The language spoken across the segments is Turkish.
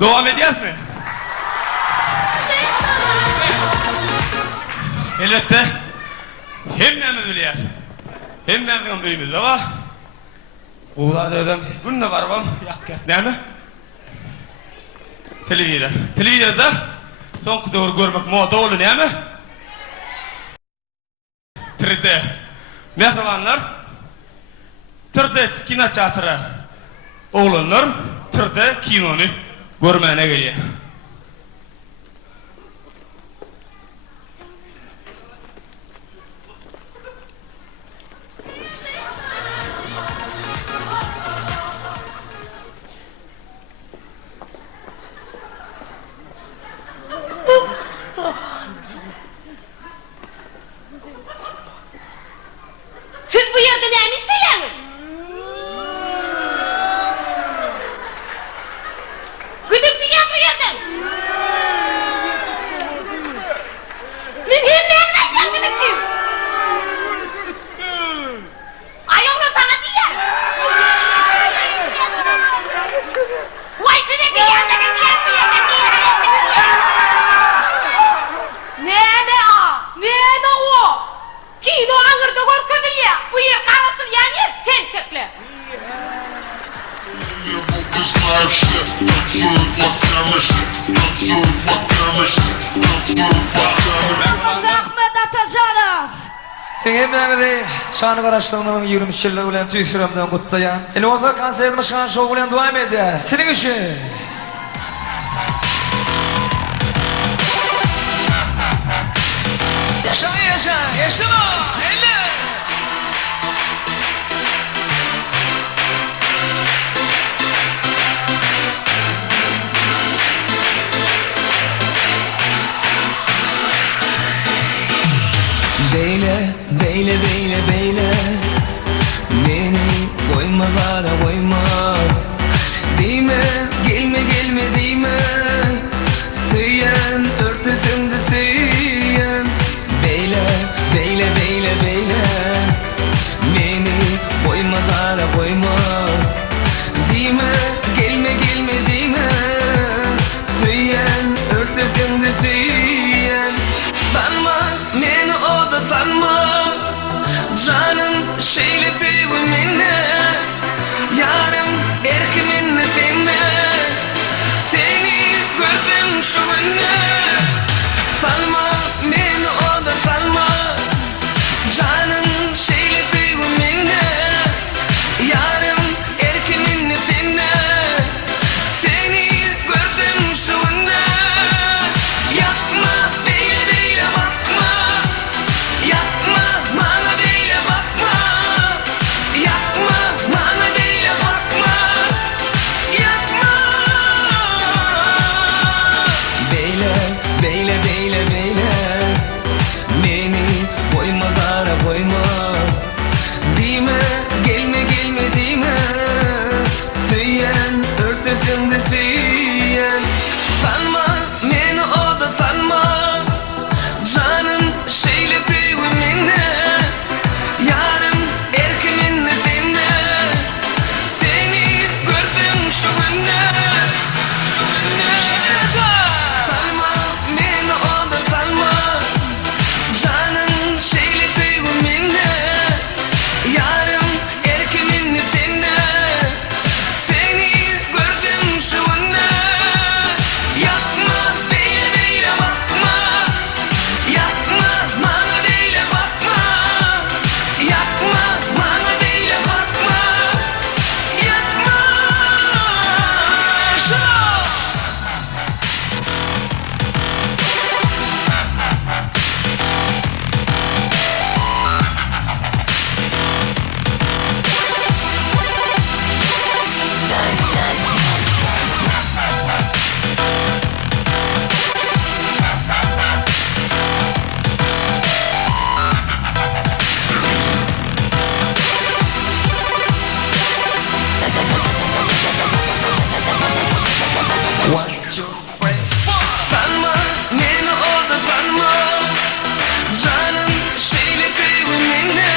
Devam edeceğiz mi? Elbette hemmemiz biliyoruz. Hemmemizin büyüğümüz de var. Uğurlar dedim, gün de var var, yak kes, değil mi? Televizyon. Televizyonda son kutuğur görmek moda olur, değil mi? 3D. Mehribanlar, 3D kino teatrı oğlanlar 3D kinonu görmeye geliyor. Siz bu yerde neymiş yani? Güdük diyen bu yerden. Men hemmeyden geldiniz ki. Ay oğlum sana diyen. Vay size diyen de diyen şu yerden bir yere gittiniz ya. Ne o? Ne o? Kino ağırda korkudun ya. Bu yer karasılyan yer tentekli. Ahmet Atacanov. Hemlerinde şanı karşılığının 23 yıllık ulan tüysürümden kutlayan. Elvazda konserime şan şovu ulan devam ediyor. Senin için. Yaşa yaşa yaşama. Elle. Beyle, beyle, beyle, beyle beni koyma bana koyma. Dime, gelme, gelme, dime. Süyen, örtüsünde süyen. Beyle, beyle, beyle, beyle beni koyma bana koyma. Dime, gelme, gelme, dime. Süyen, örtüsünde süyen. Sanma, beni o da sanma. Canım şeyle sevimine. Yarım erkiminle dinle. Seni gördüm şu önüne. Sanma, beni o da sanma. Canım şeyle sevimine. Yarım erkiminle dinle. Seni gördüm şu önüne. Yapma, beyle beyle bakma. Yapma, bana beyle bakma. Yapma, bana beyle bakma. Yapma. Beyle, beyle, beyle, beyle beni koyma bara koyma. Dime, gelme, gelme, dime. Süyen, örtüsünde süyen. Sanma, beni o da sanma. Canım şeyle sevimine. Yarım erkiminle dinle. Seni gördüm şu önüne. Şu önüne. Sanma, beni o da sanma. Canım şeyle sevimine. Yarım erkiminle dinle. Seni gördüm şu önüne. Yapma, beyle beyle bakma. Yapma, bana beyle bakma. Yapma, bana beyle bakma. Yapma. One, two, three, four. Sanma, beni o da sanma. Canım şeyle sevimine.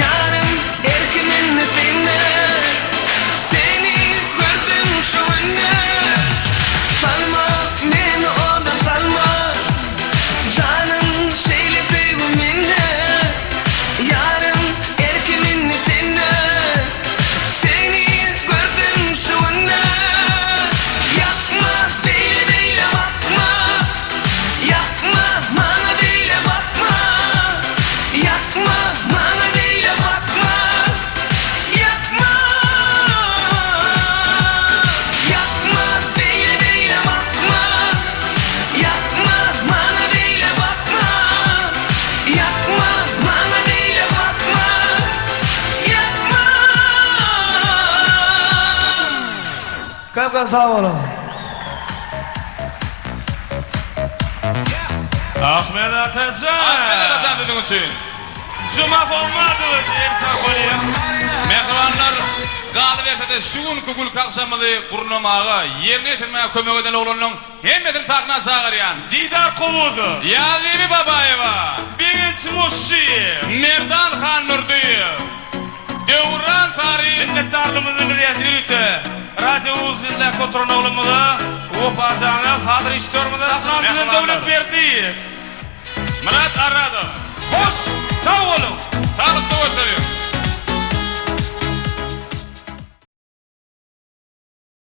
Yarım erkiminle dinle. Seni gördüm şu önüne. Rahmetler sağ olun. Ahmet Atacan. Ahmet Atacan dediğin için. Cuma formatı imkan koyuyor. Mehribanlar galı vertede şugun kugul kakşamadı kurnamağa yerine yetirmeye kömek eden oğlunun hemmetin takına çağıryan. Didar Kovudu. Yazibi Babayeva. Birinci Muşşi. Merdan Han Nurdiyev. Devran Tarihi. Minnettarlığımızı biliyet yürütü. Radyo Uzun'la kontrolümüzü Ufazanı, Hadır İştörmüzü, Aslantı'nın devlet verdiği. Murat Aradov.